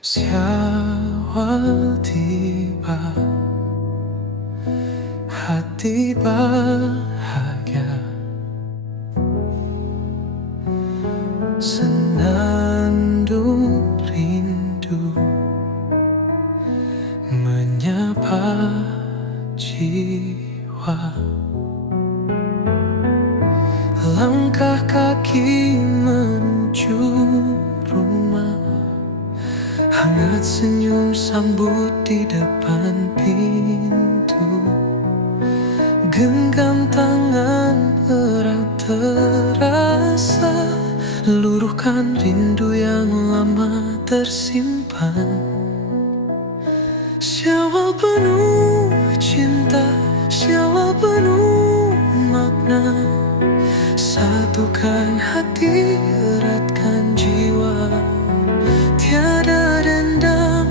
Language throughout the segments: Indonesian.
Syawal tiba, hati bahagia, senandung rindu menyapa jiwa. Langkah kaki menuju rumah, hangat senyum sambut di depan pintu. Genggam tangan erat terasa, luruhkan rindu yang lama tersimpan. Syawal penuh cinta, Syawal penuh makna. Satukan hati, eratkan jiwa. Tiada dendam,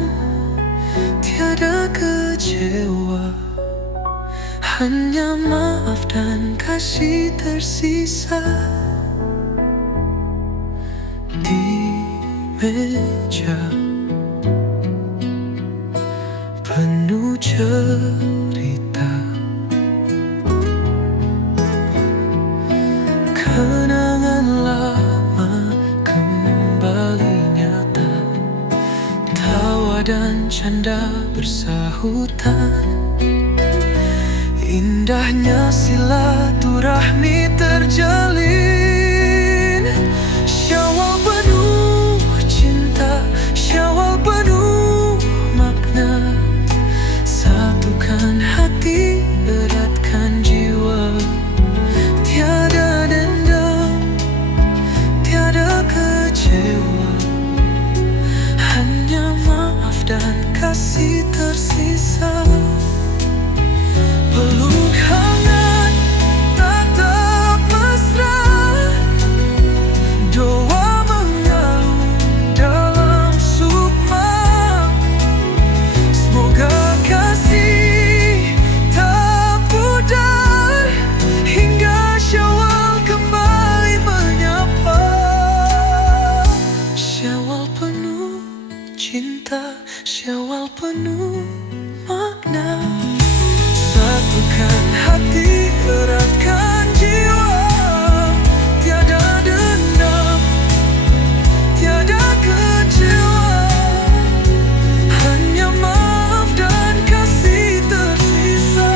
tiada kecewa, hanya maaf dan kasih tersisa. Di meja penuh cerita, kenangan lama kembali nyata. Tawa dan canda bersahutan, indahnya silaturahmi terjalin. Syawal penuh cinta, Syawal penuh makna. Satukan hati, eratkan jiwa. Tiada dendam, tiada kecewa, hanya maaf dan kasih tersisa. Peluk hangat, tatap mesra, doa mengalir dalam sukma. Semoga kasih tak pudar hingga Syawal kembali menyapa. Syawal penuh cinta, Syawal penuh makna. Satukan hati, eratkan jiwa. Tiada dendam, tiada kecewa, hanya maaf dan kasih tersisa.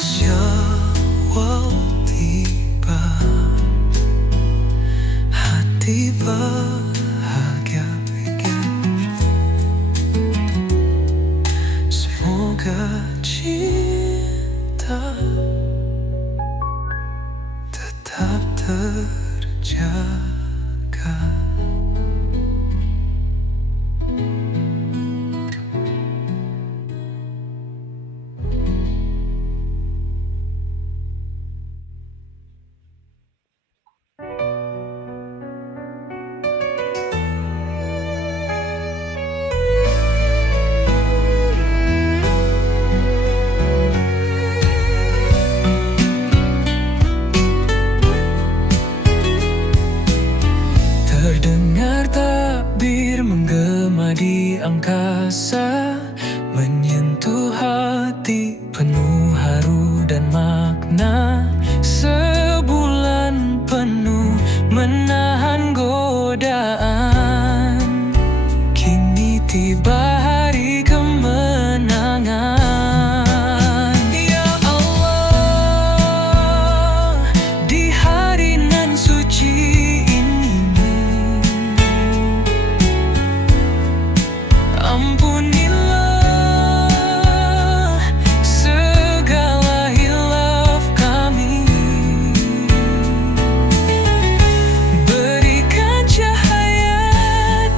Syawal tiba, hati bahagia. Semoga cinta tetap terjaga. Terdengar takbir menggema di angkasa, menyentuh hati penuh haru dan makna. Sebulan penuh menahan godaan, kini tiba hari kemenangan. Ya Allah, di hari nan suci ampunilah segala hilaf kami. Berikan cahaya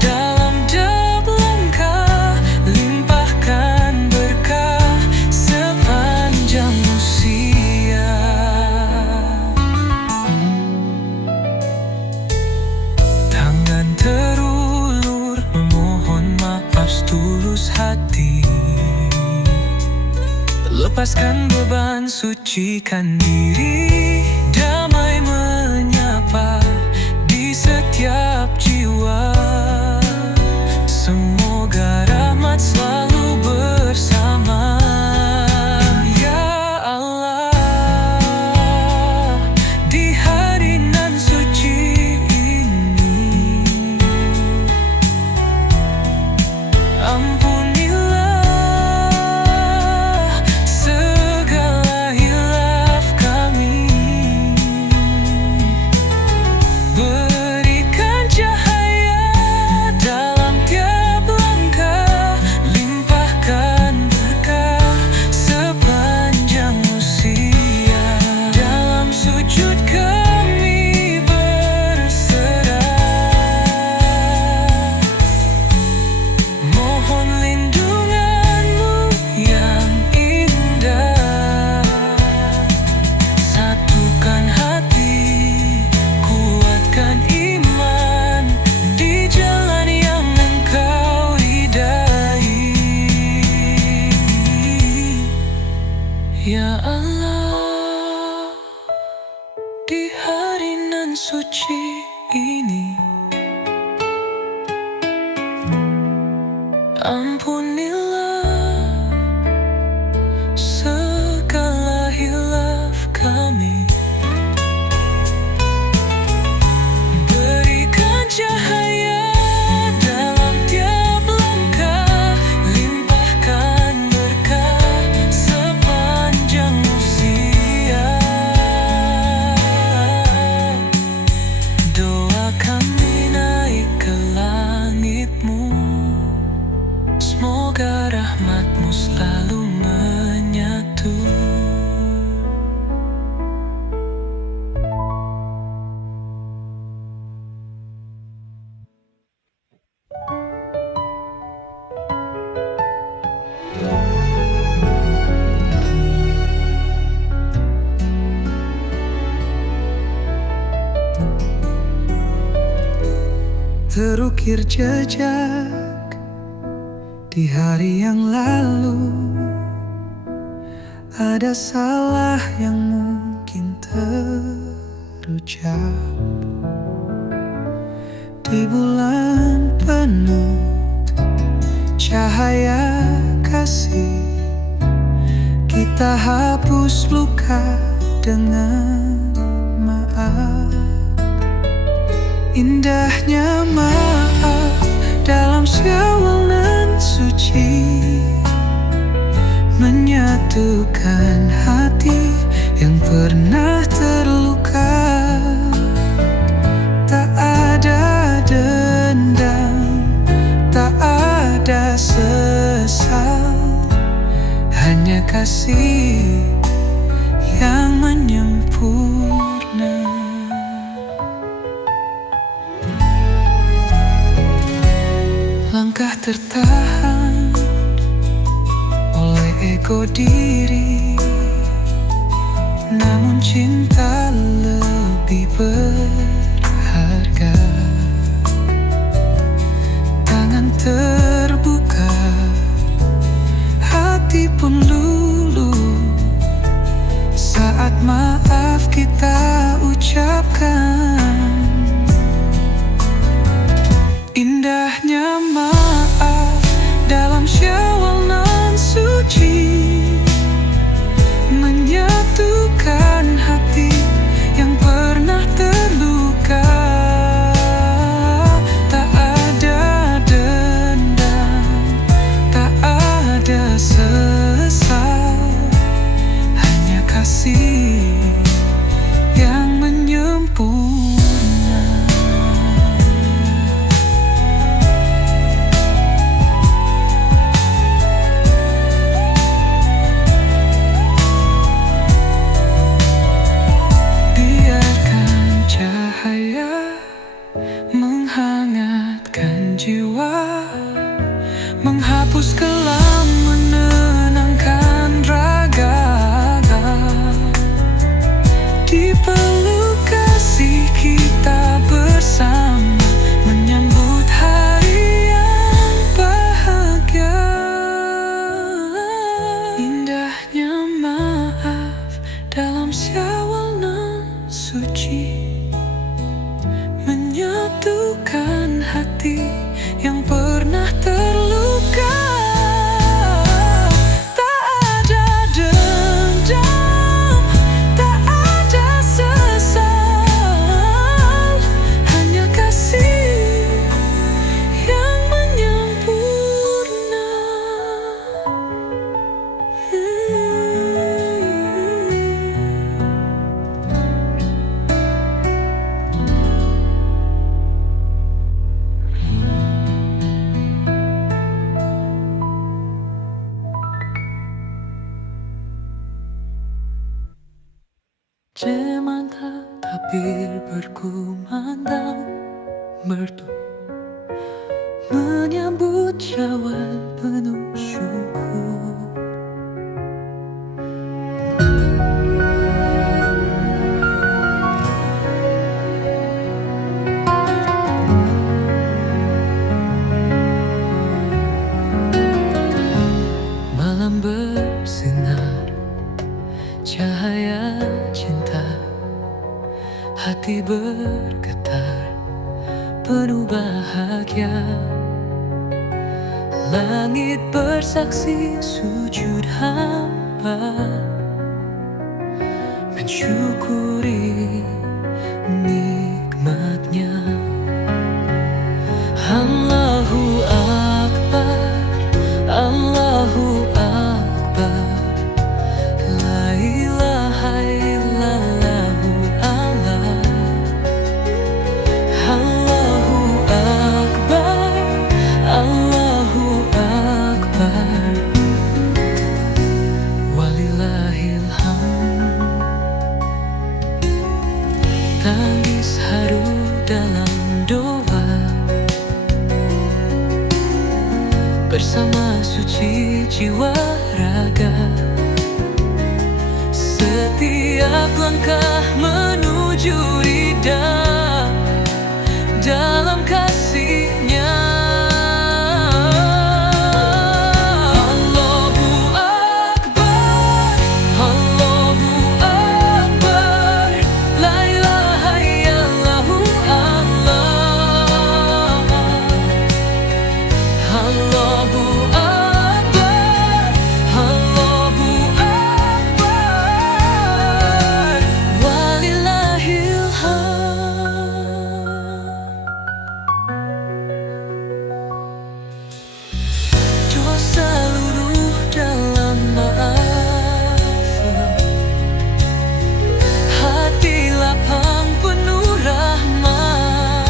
dalam derap langkah, limpahkan berkah sepanjang usia. Tangan terulur memohon maaf setulus hati. Lepaskan beban, sucikan diri. Damai menyapa di setiap jiwa. Semua rahmatmu selalu menyatu. Terukir jejak di hari yang lalu, ada salah yang mungkin terucap. Di bulan penuh cahaya kasih, kita hapus luka dengan maaf. Indahnya maaf dalam Syawal nan suci, menyatukan hati yang pernah terluka. Tak ada dendam, tak ada sesal, hanya kasih yang menyempurna. Langkah tertahan oleh ego diri, namun cinta lebih berharga. Tangan terbuka, hati pun luluh saat maaf kita ucapkan. Indahnya maaf dalam Syawal nan suci, menyatukan hati yang pernah terluka. Tak ada dendam, tak ada sesal, hanya kasih yang menyempurna. Menghangatkan jiwa, menghapus kelam, menenangkan raga. Di peluk kasih kita bersama, menyambut hari yang bahagia. Indahnya maaf dalam Syawal nan suci, menyatukan hati yang pernah terluka. Tak ada dendam, tak ada sesal, hanya kasih yang menyempurna. Semantap tabir berkumandang merdu, menyambut Syawal penuh syukur. Malam bersinar cahaya cinta, hati bergetar penuh bahagia. Langit bersaksi sujud hamba, mensyukuri nikmatnya. Allahu Akbar, Allahu Akbar, la ilaha illallahu Allah. Allahu Akbar, Allahu Akbar. bersama suci jiwa raga. Setiap langkah menuju ridha dalam kasih-Nya. Allahu Akbar, Allahu Akbar, la ilaha illallah Allah. Allahu Akbar, Allahu Akbar, walillahil hamd. Dosa luruh dalam maafan, hati lapang penuh rahmat.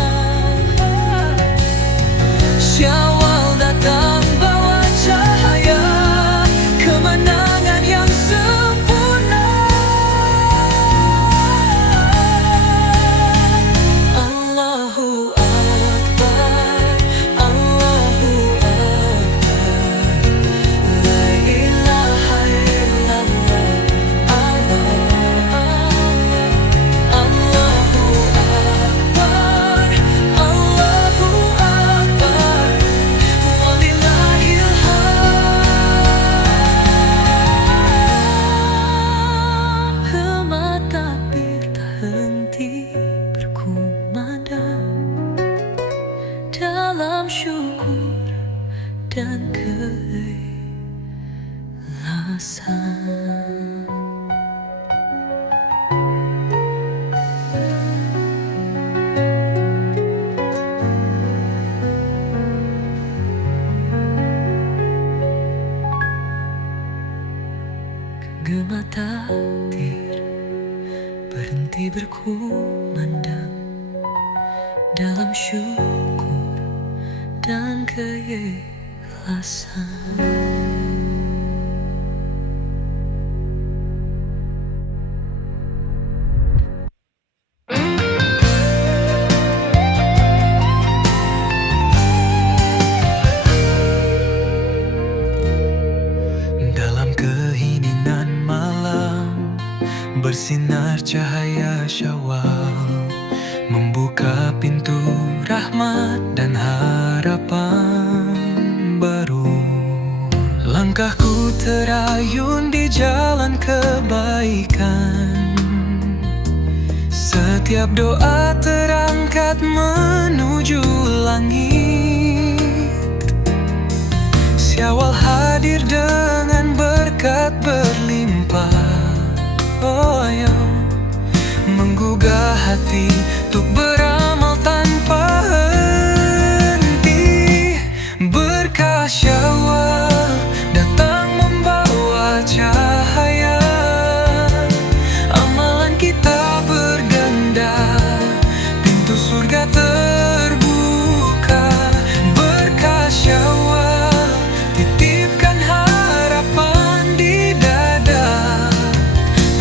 Syawal datang bawa cahaya kemenangan yang sempurna. Allahu Akbar, Allahu Akbar, la ilaha illallah Allah. Allahu Akbar, Allahu Akbar, walillahil hamd. Mata tak henti berkumandang dalam syukur dan keikhlasan. Gema takdir berhenti berkumandang dalam syukur dan keikhlasan. Dalam keheningan malam bersinar cahaya Syawal, membuka pintu rahmat dan harapan baru. Langkahku terayun di jalan kebaikan, setiap doa terangkat menuju langit. Syawal hadir dengan berkat berlimpah, oh ya, menggugah hati untuk beramal tanpa henti. Berkah Syawal datang membawa cahaya, amalan kita berganda, pintu surga terbuka. Berkah Syawal titipkan harapan di dada,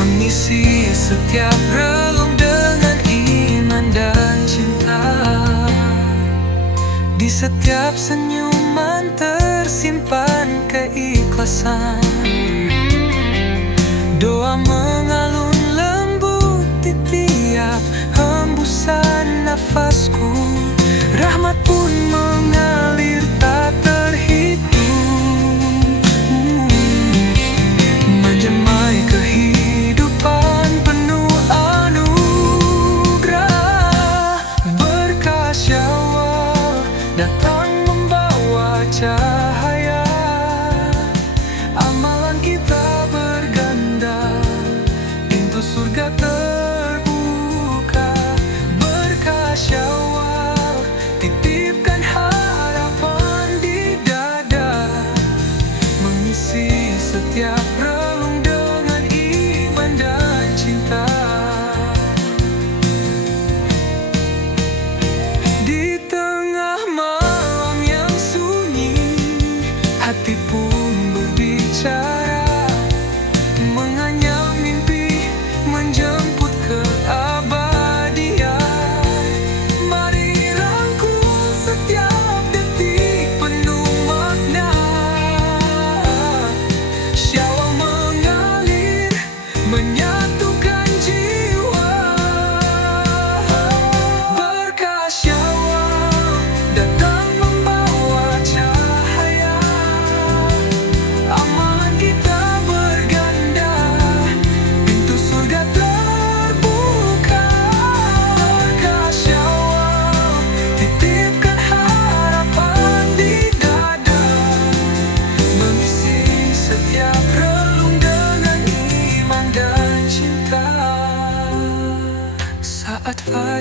mengisi setiap relung dengan iman dan cinta. Di setiap senyuman tersimpan keikhlasan, doa mengalun lembut di tiap hembusan nafasku. Rahmat pun mengalir tak terhitung, menjamai kehidupan penuh anugerah. Berkah Syawal datang membawa cahaya, amalan kita berganda, pintu surga terbuka. Berkah Syawal titipkan harapan di dada, mengisi setiap relung dengan iman dan cinta. Di tengah malam yang sunyi, hati pun berbicara, menganyam mimpi menjemput keabadian. Mari rangkul setiap detik penuh makna,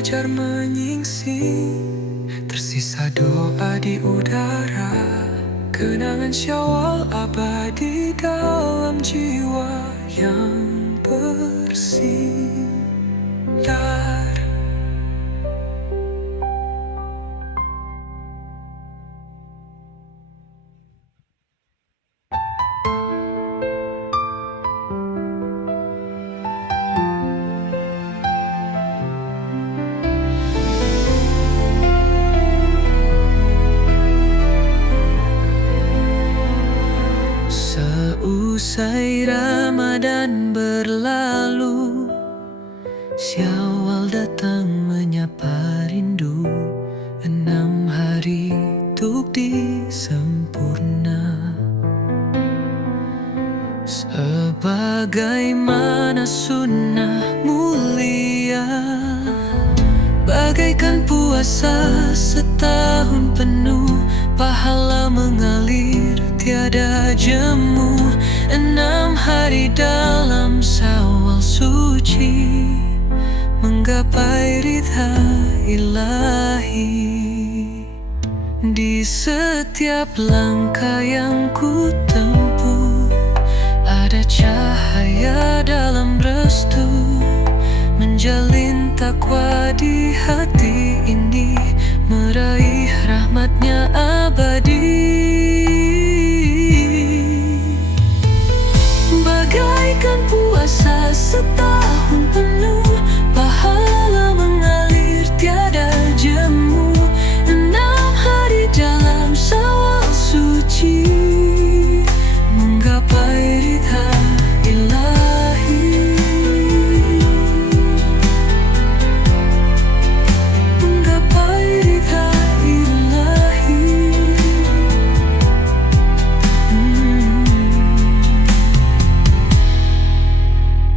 fajar menyingsing, tersisa doa di udara, kenangan Syawal abadi dalam jiwa yang bersinar. Seusai Ramadan berlalu, Syawal datang menyapa rindu. 6 hari untuk disempurna, sebagaimana sunnah mulia, bagaikan puasa setahun penuh, pahala mengalir tiada jemu. 6 hari dalam Syawal suci, menggapai ridha ilahi. Di setiap langkah yang ku tempuh, ada cahaya dalam restu, menjalin takwa di hati ini, meraih rahmatnya abadi. Bagaikan puasa setahun penuh, pahala mengalir tiada jemu. 6 hari dalam Syawal suci, menggapai ridha ilahi. Menggapai ridha ilahi.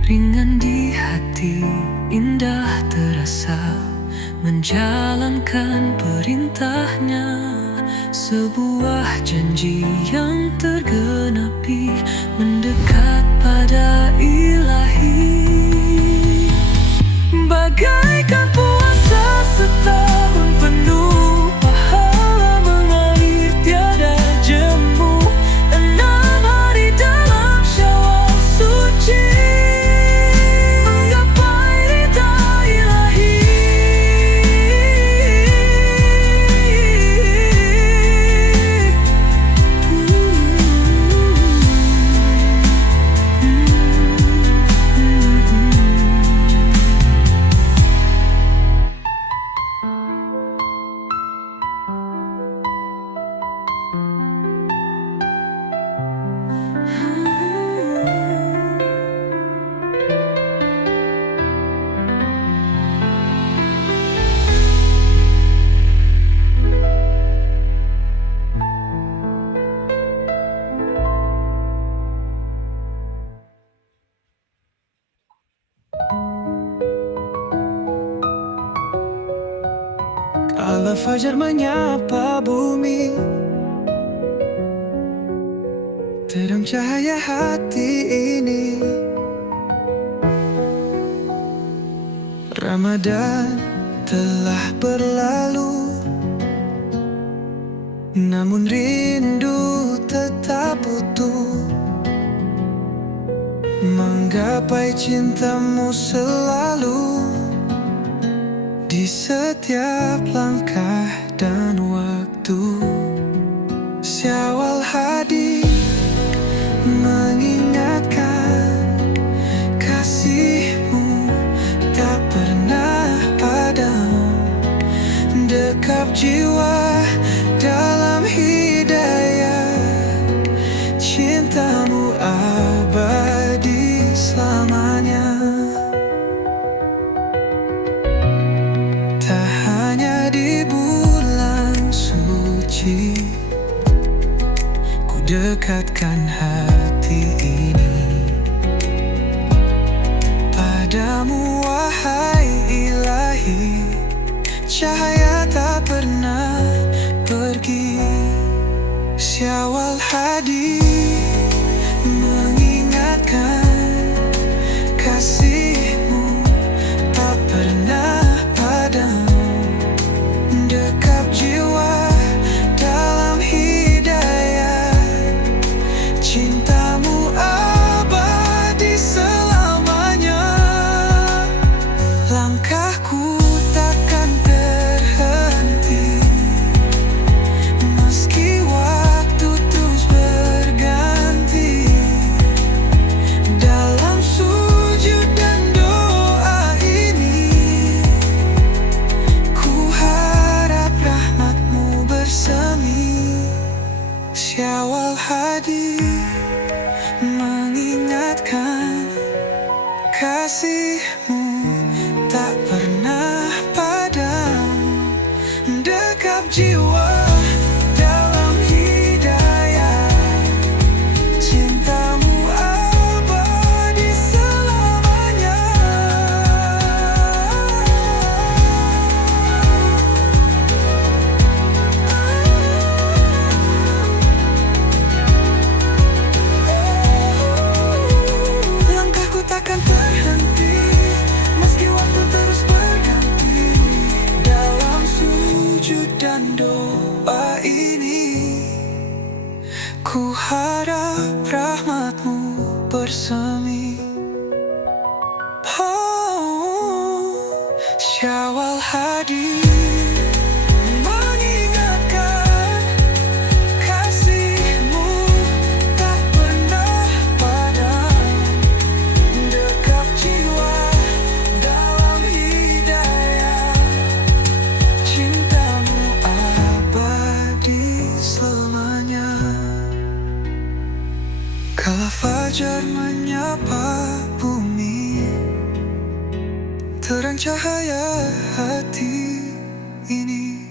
Ringan di hati, indah terasa, menjalankan perintahnya, sebuah janji yang tergenapi, mendekat pada ilahi. Bagaikan puasa setahun penuh, pahala mengalir tiada jemu. 6 hari dalam Syawal suci, kala fajar menyapa bumi, terang cahaya hati ini. Ramadan telah berlalu, namun rindu tetap utuh, menggapai cintamu selalu. Di setiap langkah dan waktu, Syawal hadir mengingatkan kasihmu tak pernah padam, dekap jiwa dalam hidayah, cintamu abadi selamanya. Ku dekatkan hati ini padamu, wahai ilahi. Cahaya tak pernah pergi, Syawal hadir mengingatkan kasihmu tak pernah padam, hadir mengingatkan kasihmu tak pernah padam, dekap jiwa dalam hidayah, cintamu abadi selamanya. Langkahku takkan terhenti meski waktu terus berganti. Dalam sujud dan doa ini, ku harap rahmatmu bersemi. Oh, Syawal hadir mengingatkan kasihmu tak pernah padam, dekap jiwa dalam hidayah, cintamu abadi selamanya. Kala fajar menyapa bumi, terang cahaya hati ini.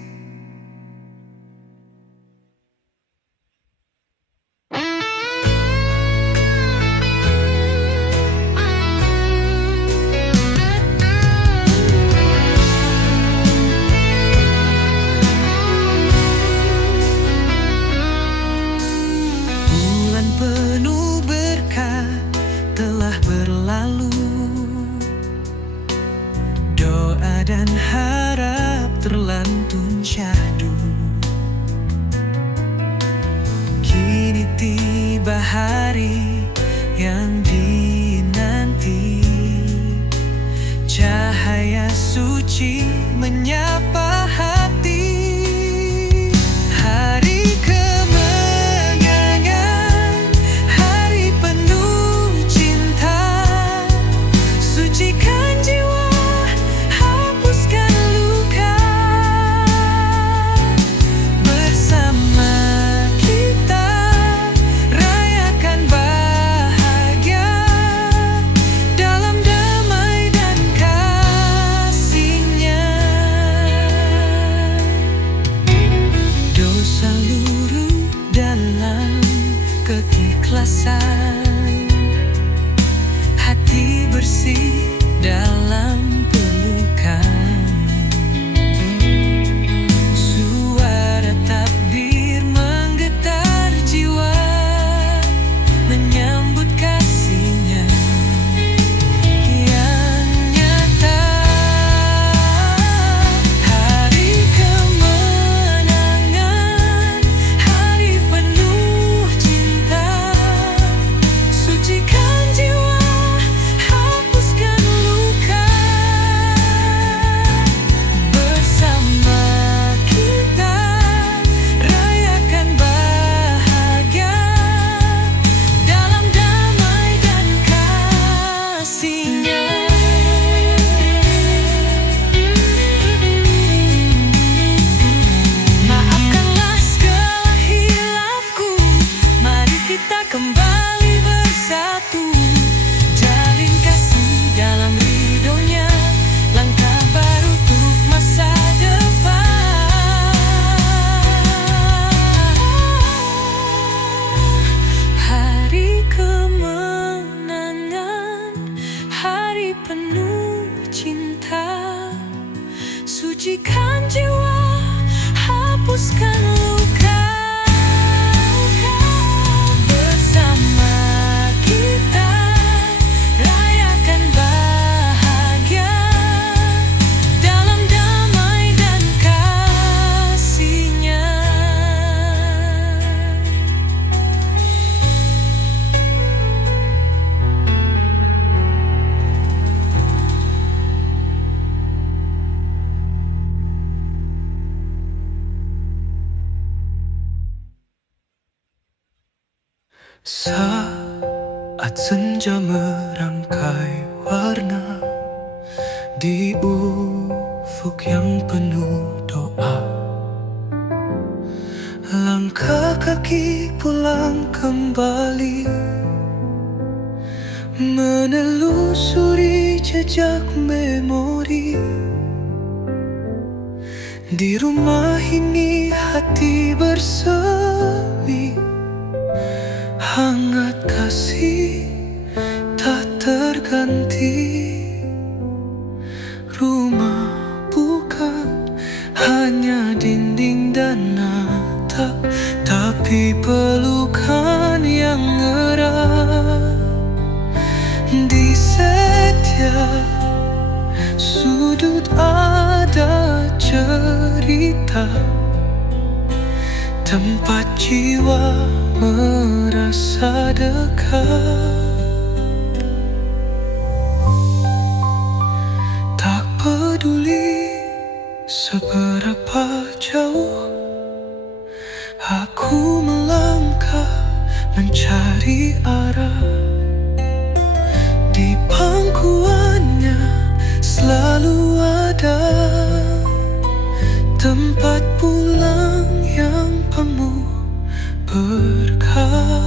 Bulan penuh berkah telah berlalu, doa dan harap terlantun syahdu. Kini tiba hari yang dinanti, cahaya suci menyapa hati. Hari kemenangan, hari penuh cinta, sucikan jiwa, hapuskan luka. Bersama kita rayakan bahagia dalam damai dan kasih-Nya. Dosa luruh dalam keikhlasan, hati bersih dalam pelukan. Suara takbir menggetar jiwa, menyambut kasih-Nya yang nyata. Hari kemenangan, hari penuh cinta, sucikan jiwa, hapuskan luka. Bersama kita rayakan bahagia dalam damai dan kasih-Nya. Maafkanlah segala hilafku, mari kita kembali bersatu, jalin kasih dalam ridho-Nya, langkah baru untuk masa depan. Hari kemenangan, hari penuh cinta, sucikan jiwa, hapuskan luka. Bersama kita rayakan bahagia dalam damai dan kasih-Nya. Saat senja merangkai warna di ufuk yang penuh doa, langit Langkah kaki pulang kembali, menelusuri jejak memori. Di rumah ini hati bersemi, hangat kasih tak terganti. Rumah bukan hanya dinding dan atap, tapi pelukan yang erat. Di setiap sudut ada cerita, tempat jiwa merasa dekat. Tak peduli seberapa jauh aku melangkah mencari arah, di pangkuannya selalu ada tempat pulang yang penuh berkah.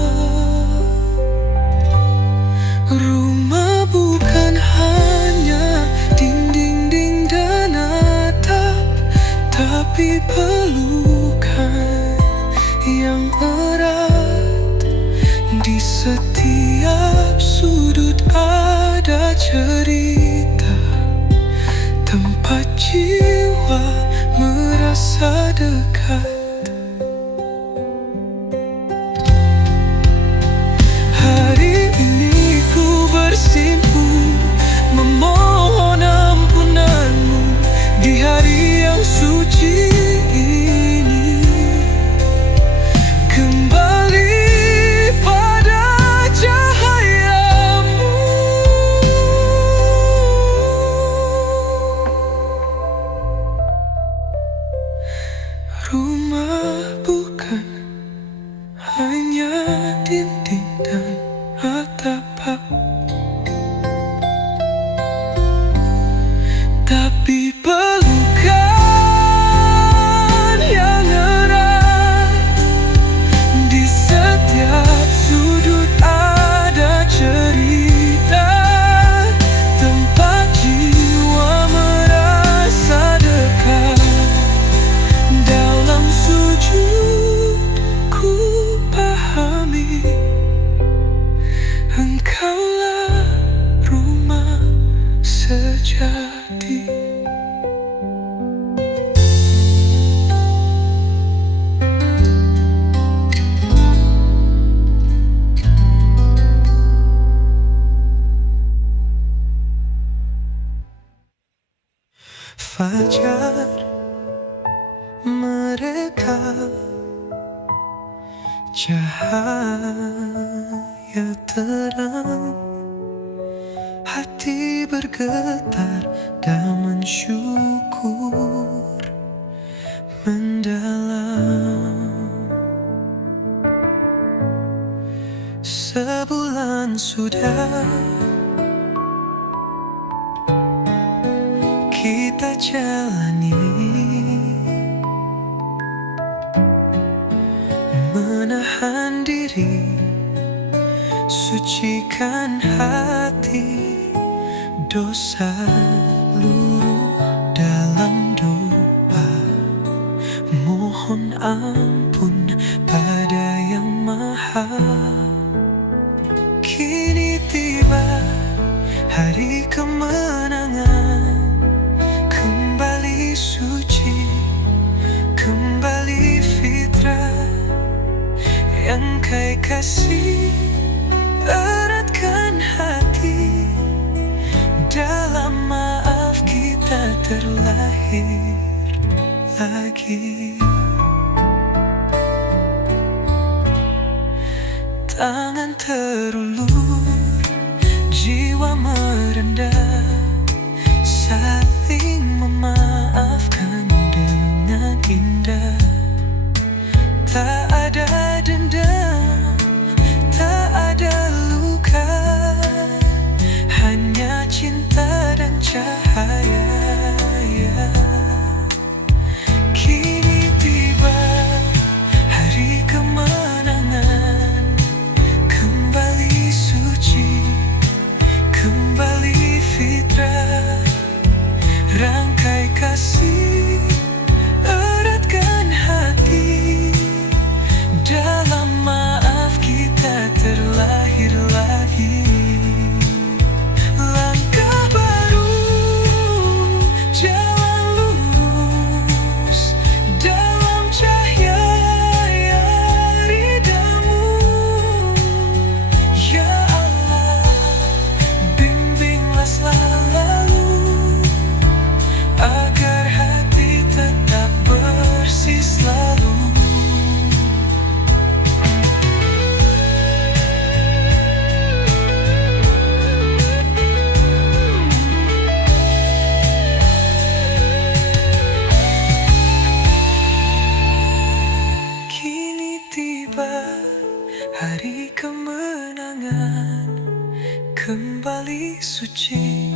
Rumah bukan hanya dinding dan atap, tapi pelukan yang erat. Di setiap sudut ada cerita, tempat jiwa merasa dekat. Hari ini ku bersimpu memohon ampunanmu di hari yang suci ini. Kembali pada cahayamu. Rumah bukan hanya dinding dan atap, tapi pelukan yang erat. Di setiap sudut ada cerita, tempat jiwa merasa dekat. Dalam sujud ku pahami, engkaulah rumah sejati. Fajar mereka, cahaya terang, hati bergetar dan mensyukur mendalam. Sebulan sudah kita jalani, menahan diri, sucikan hati, dosa luruh dalam doa, mohon ampun pada Yang Maha. Kini tiba hari kemenangan, kembali suci, kembali fitrah. Yang Kau kasih eratkan hati, dalam maaf kita terlahir lagi. Tangan terulur, jiwa merendah, saling memaafkan dengan indah. Tak ada dendam, tak ada luka, hanya cinta dan cahaya. Kini tiba hari Hari kemenangan kembali suci.